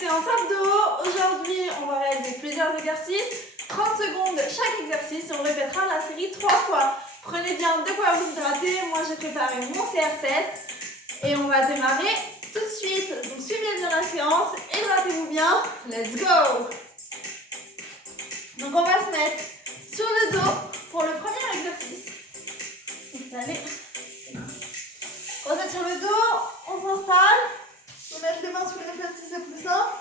séance abdos. Aujourd'hui, on va réaliser plusieurs exercices. 30 secondes chaque exercice et on répétera la série 3 fois. Prenez bien de quoi vous hydrater. Moi, j'ai préparé mon CR7 et on va démarrer tout de suite. Donc, suivez bien la séance, hydratez-vous bien. Let's go! Donc, on va se mettre sur le dos pour le premier exercice. Allez. On va se mettre sur le dos, on s'installe. On va mettre les mains sur les fesses si c'est plus simple.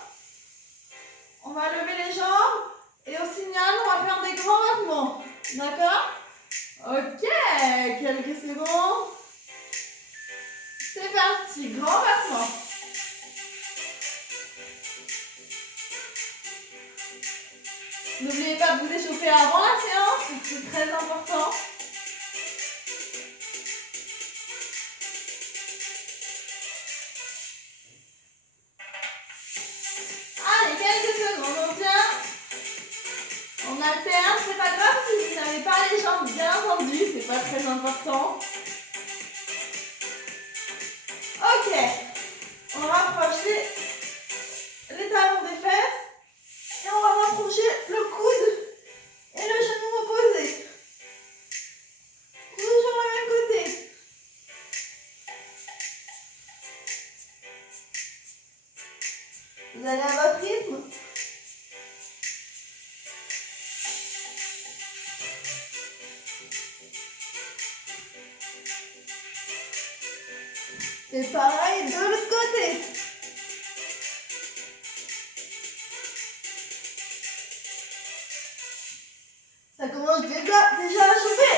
On va lever les jambes et au signal, on va faire des grands battements. D'accord? Ok, quelques secondes. C'est parti, grand battement. N'oubliez pas de vous échauffer avant la séance, c'est très important. Allez, quelques secondes, on tient. On alterne, c'est pas grave si vous n'avez pas les jambes bien tendues, c'est pas très important. Ok, on rapproche les talons des fesses et on va rapprocher le coude et le genou opposé. Toujours le même côté. Vous allez à votre rythme. Et pareil de l'autre côté. Ça commence déjà à chauffer.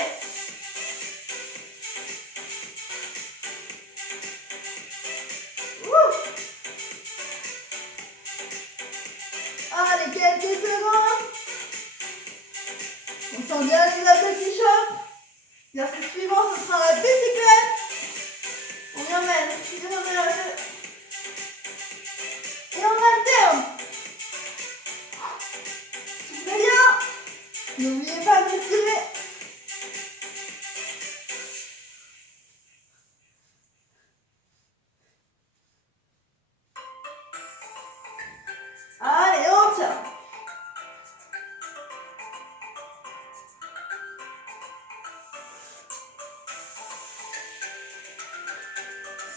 Allez, quelques secondes. On sent bien les abdos qui chauffent. L'exercice suivant, ce sera la bicyclette. On y emmène. Et on alterne. Soufflez bien. N'oubliez pas de respirer. Allez, on tient.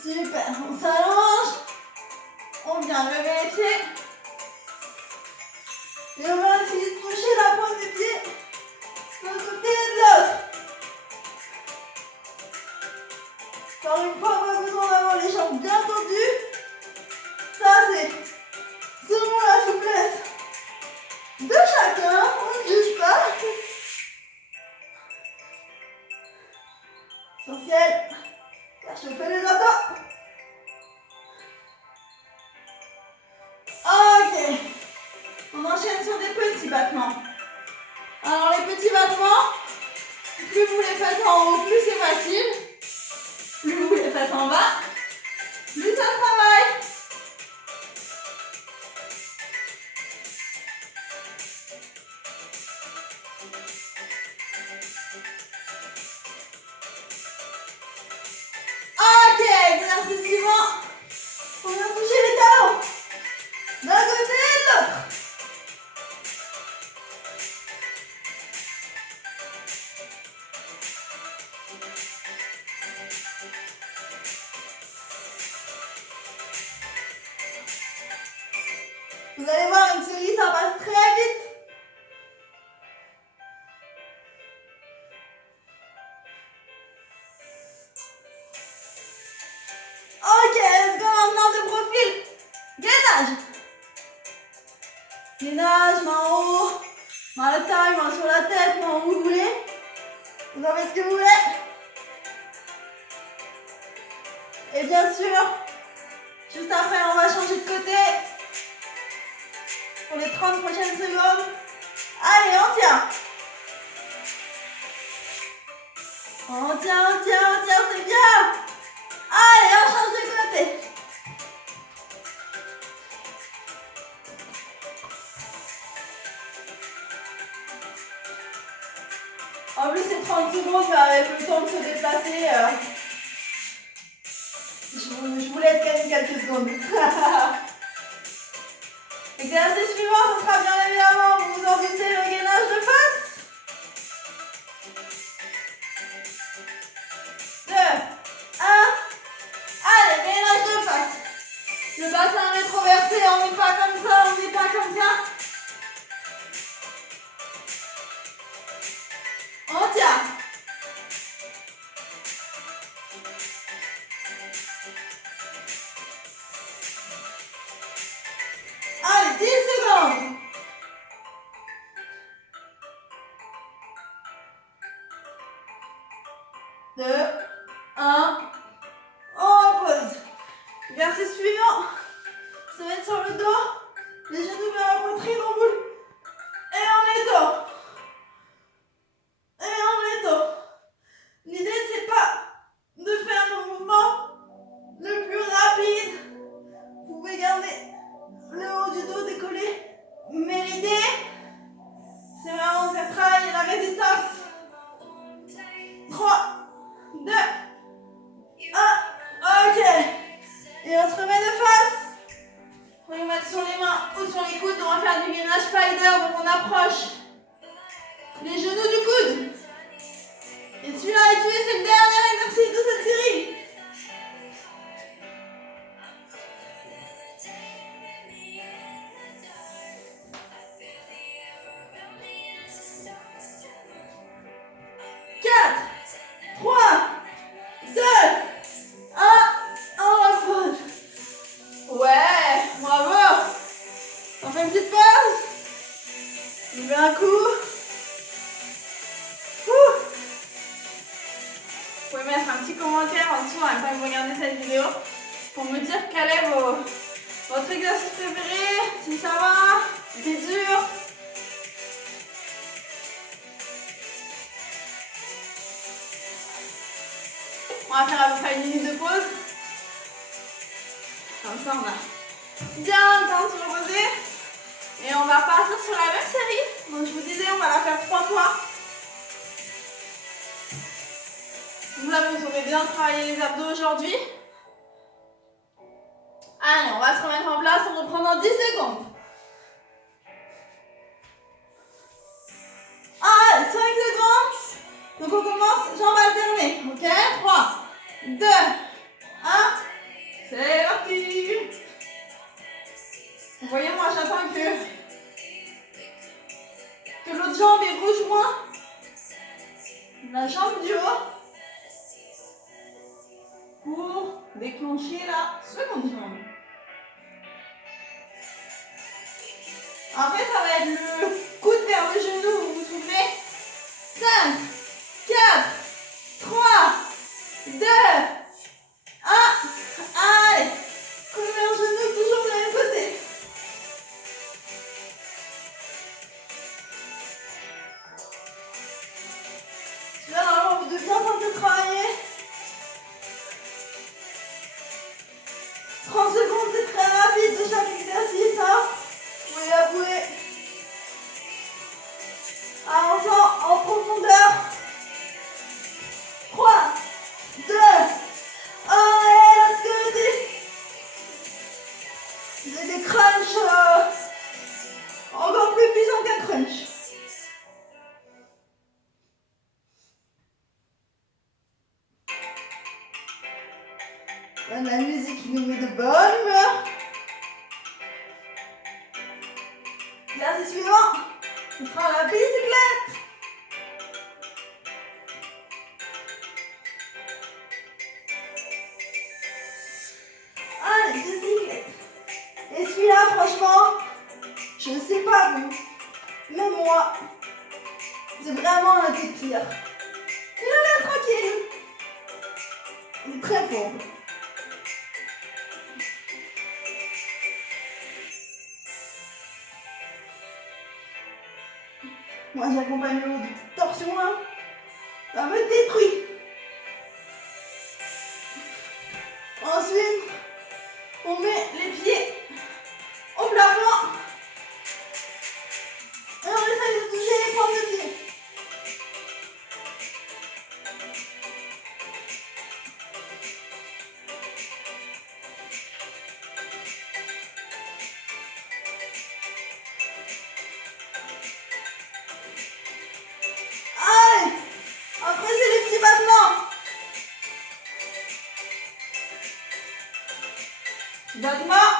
Super, on s'allonge. On vient lever les pieds. Et on va essayer de toucher la pointe des pieds d'un côté et de l'autre. Encore une fois, pas besoin d'avoir les jambes bien tendues. Ça, c'est selon la souplesse de chacun. On ne juge pas. Essentiel, faire chauffer les abdos. Ok. On enchaîne sur des petits battements. Alors les petits battements, plus vous les faites en haut, plus c'est facile. Plus vous les faites en bas, plus ça travaille. Ok, exercice suivant. On vient toucher les talons. D'un côté et de l'autre. Vous allez voir, une série, ça passe très vite. Ok, let's go maintenant de profil. Gainage. Gainage, main en haut, main à la taille, main sur la tête, main où vous voulez. Vous en faites ce que vous voulez. Et bien sûr, juste après, on va changer de côté. Pour les 30 prochaines secondes. Allez, on tient. On tient, c'est bien. Allez, on change de côté. En plus, c'est 30 secondes, mais avec le temps de se déplacer, je vous laisse quand même quelques secondes. Exercice suivant, ce sera bien évidemment, vous vous en doutez, le gainage de face. 2, 1, allez, gainage de face. Le bassin rétroversé, on n'est pas comme ça, on n'est pas comme ça. On tient. Allez, 10 secondes. 2, 1, on repose. Exercice suivant, se mettre sur le dos, les genoux vers la poitrine, on boule. Et on étend. Et on étend. L'idée, c'est pas de faire le mouvement le plus rapide. Vous pouvez garder le haut du dos décollé. Mais l'idée, c'est vraiment de faire travailler la résistance. 3, 2, 1. Ok. Et on se remet de face. On va les mettre sur les mains ou sur les coudes. On va faire du gainage spider. Donc on approche les genoux du coude. Et celui-là est tué, c'est le dernier exercice de cette série. Pour me dire quel est votre exercice préféré, si ça va, si c'est dur. On va faire à peu près 1 minute de pause. Comme ça, on a bien le temps de se reposer. Et on va repartir sur la même série. Donc je vous disais, on va la faire 3 fois. Vous aurez bien travaillé les abdos aujourd'hui. Allez, on va se remettre en place, on reprend dans 10 secondes. Allez, 5 secondes. Donc on commence, jambes alternées. Ok, 3, 2, 1. C'est parti. Vous voyez, moi j'attends que l'autre jambe bouge moins. La jambe du haut. Pour déclencher la seconde jambe. Après, ça va être le coude vers le genou, vous vous souvenez? 5, 4, 3, 2, 1. Allez, coude vers le genou, toujours de même côté. Là, normalement, vous devez bien sentir travailler. 30 secondes, c'est très rapide de chaque exercice, hein. Vous pouvez l'avouer. Avançons en profondeur. 3, 2, 1, et l'autre côté. C'est des crunchs encore plus puissants qu'un crunch. La musique qui nous met de bonne humeur. L'exercice suivant, on fera la bicyclette. Allez, bicyclette. Et celui-là, franchement, je ne sais pas vous, mais moi, c'est vraiment un des pires. Il a l'air tranquille. Il est très fort. Moi, j'accompagne le haut de petite torsion là. Ça me détruit. Ensuite, on met les pieds au plafond. Et on essaye de toucher les pointes de pied. Battement.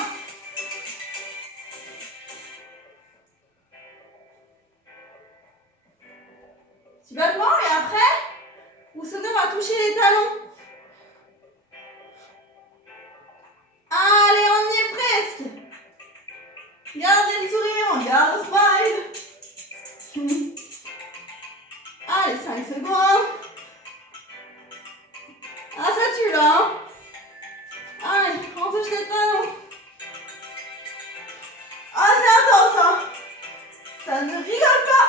Petit battement et après, vous sonnez, on va toucher les talons. Allez, on y est presque. Gardez le sourire, garde le smile. Allez, 5 secondes. Ah, ça tue là, hein. Allez, on touche les talons. Ah, c'est intense, hein. Ça ne rigole pas.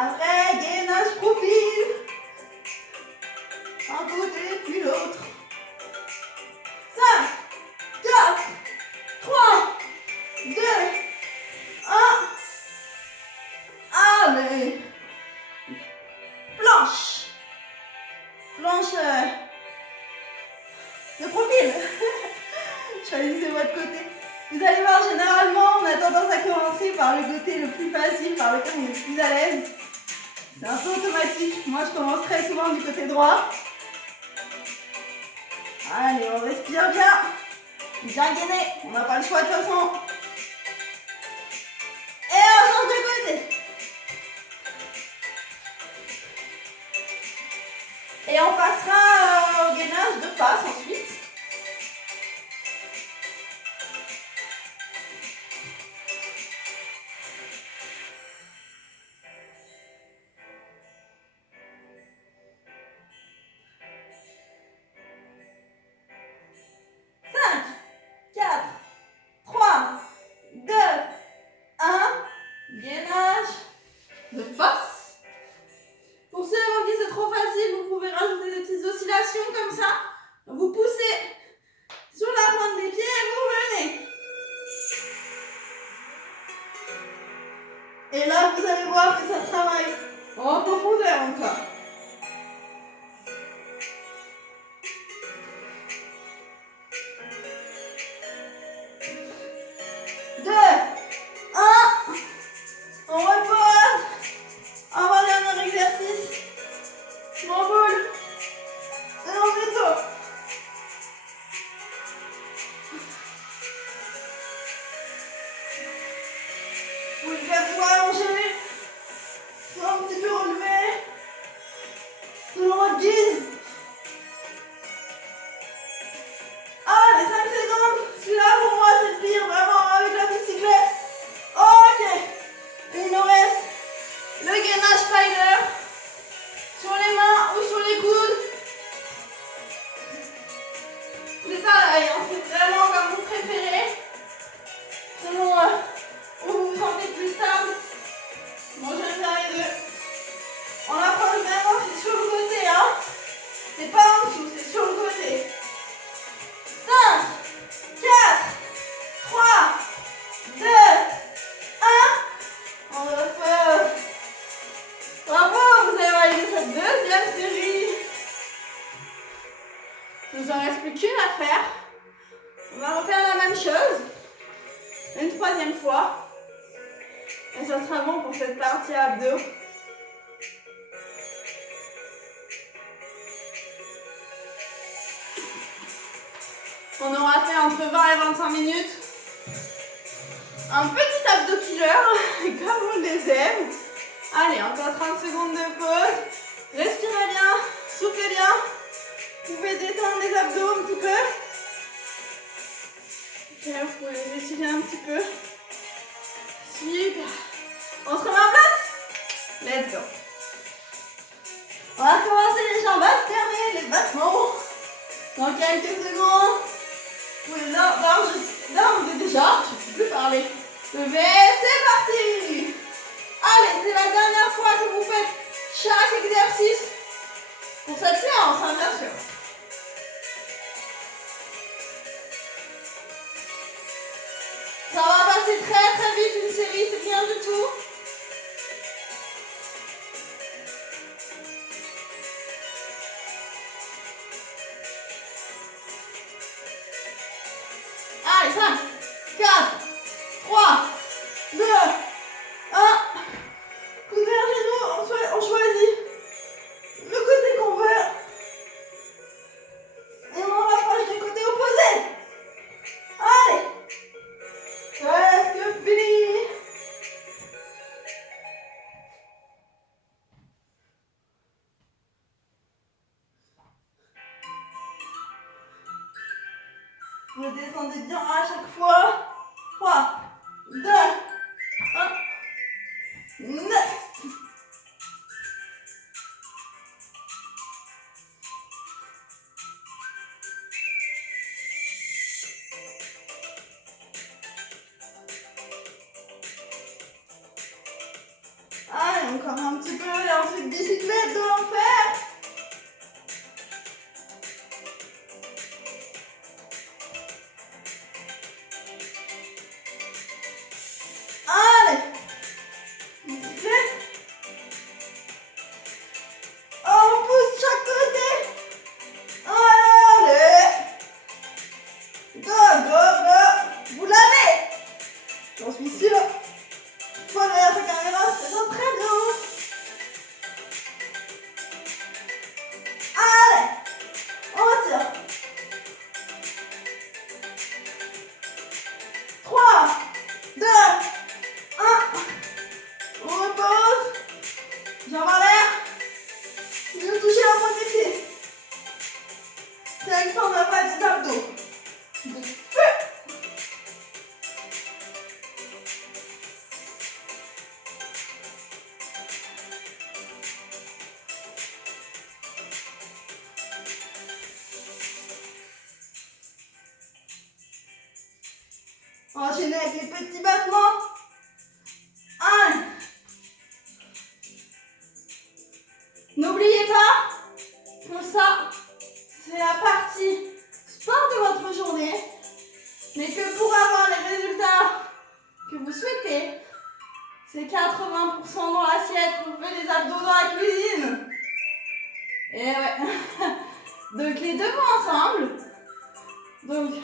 Après, gainage profil. Un côté puis l'autre. 5, 4, 3, 2, 1. Allez. Planche. Planche de profil. Choisissez votre côté. Vous allez voir, généralement, on a tendance à commencer par le côté le plus facile, par lequel on est le plus à l'aise. C'est un peu automatique. Moi, je commence très souvent du côté droit. Allez, on respire bien. Bien gainé. On n'a pas le choix de toute façon. Et on change de côté. Et on passera au gainage de face ensuite. Comme ça, vous poussez sur la pointe des pieds et vous menez. Et là, vous allez voir que ça travaille en profondeur encore. 2, 1, on repose. Avant-dernier exercice. Mon boule. Et on veto. Vous pouvez le faire soit allongé, soit un petit peu relevé, selon votre guise. Allez, 5 secondes. Celui-là, pour moi, c'est le pire, vraiment, avec la bicyclette. Ok. Et il nous reste le gainage spider sur les mains ou sur les coudes. C'est pareil, hein, c'est vraiment comme vous préférez. Selon où vous vous sentez plus stable. Moi, j'aime bien les deux. On approche vraiment, c'est sur le côté, hein. C'est pas en dessous, c'est sur le côté. 5, 4, 3, 2, 1. On repose. Bravo, vous avez réalisé cette deuxième série. Il nous en reste plus qu'une à faire. On va refaire la même chose. Une troisième fois. Et ça sera bon pour cette partie abdos. On aura fait entre 20 et 25 minutes. Un petit abdo killer, comme on les aime. Allez, encore 30 secondes de pause. Respirez bien, soufflez bien. Vous pouvez détendre les abdos un petit peu. Ok, vous pouvez les étirer un petit peu. Super. On se remet en place? Let's go. On va commencer les jambes alternées, les battements. Dans quelques secondes. Vous pouvez là, vous êtes déjà, je ne sais plus parler. Levez, c'est parti. Allez, c'est la dernière fois que vous faites chaque exercice pour cette séance, hein, bien sûr. Ça va passer très très vite, une série, c'est rien du tout. Allez, 5, 4, 3, 2, 1. Next. Allez, encore un petit peu et ensuite bicyclette de l'enfer. Allez, bicyclette. On pousse chaque côté. Allez. Go, go, go. Vous l'avez. J'en suis sûre. Prenez la caméra, c'est très bien. Allez, on retire. 3, 2, 1. On repose. Jambes en l'air. Viens toucher la pointe des pieds. C'est Alexandre après des abdos. De feu. Enchaînez avec les petits battements. 1. N'oubliez pas que ça, c'est la partie sport de votre journée, mais que pour avoir les résultats que vous souhaitez, c'est 80% dans l'assiette, on fait les abdos dans la cuisine. Et ouais. Donc les deux vont ensemble. Donc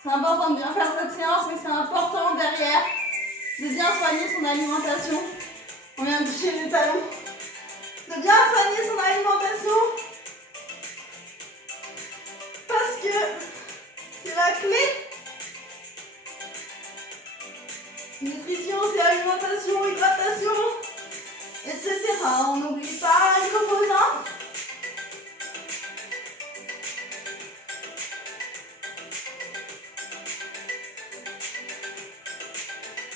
c'est important de bien faire cette séance, mais c'est important derrière de bien soigner son alimentation. On vient de toucher les talons. De bien soigner son alimentation. Parce que c'est la clé. Nutrition, c'est alimentation, hydratation, etc. On n'oublie pas les composants.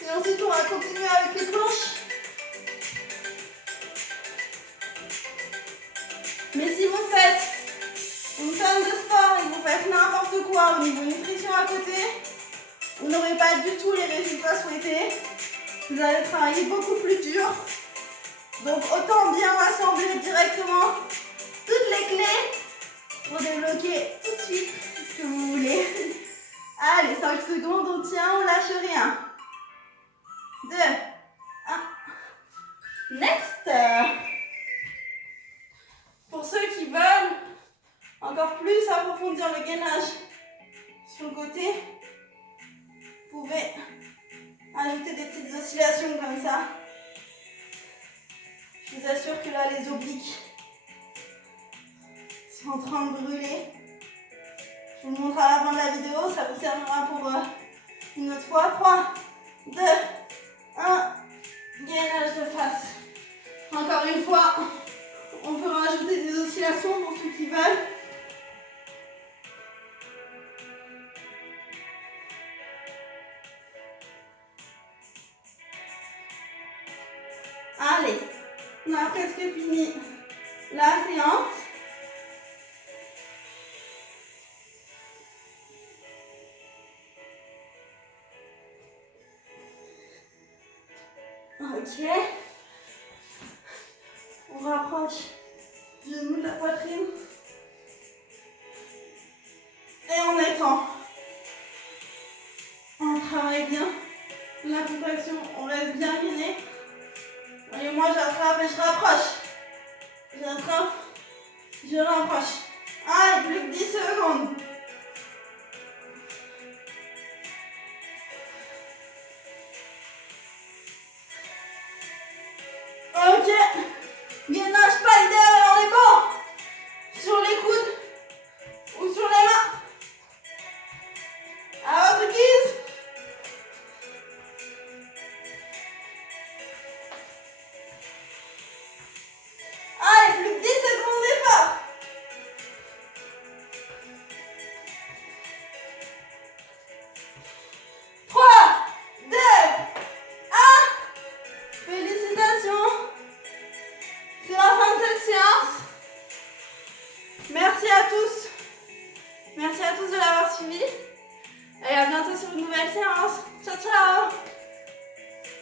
Et ensuite, on va continuer avec les planches. Mais si vous faites une tonne de sport et que vous faites n'importe quoi au niveau nutrition à côté, vous n'aurez pas du tout les résultats souhaités. Vous allez travailler beaucoup plus dur. Donc autant bien rassembler directement toutes les clés pour débloquer tout de suite ce que vous voulez. Allez, 5 secondes, on tient, on lâche rien. 2, 1. Next. Pour ceux qui veulent encore plus approfondir le gainage sur le côté, vous pouvez ajouter des petites oscillations comme ça. Je vous assure que là, les obliques sont en train de brûler. Je vous le montre à la fin de la vidéo, ça vous servira pour une autre fois. 3, 2, 1, gainage de face. Encore une fois, on peut rajouter des oscillations pour ceux qui veulent. Allez, on a presque fini la séance. Ok. On rapproche le genou de la poitrine. Et on étend. On travaille bien la contraction, on reste bien gainé. Et moi j'attrape et je rapproche. J'attrape, je rapproche. Allez, plus que 10 secondes.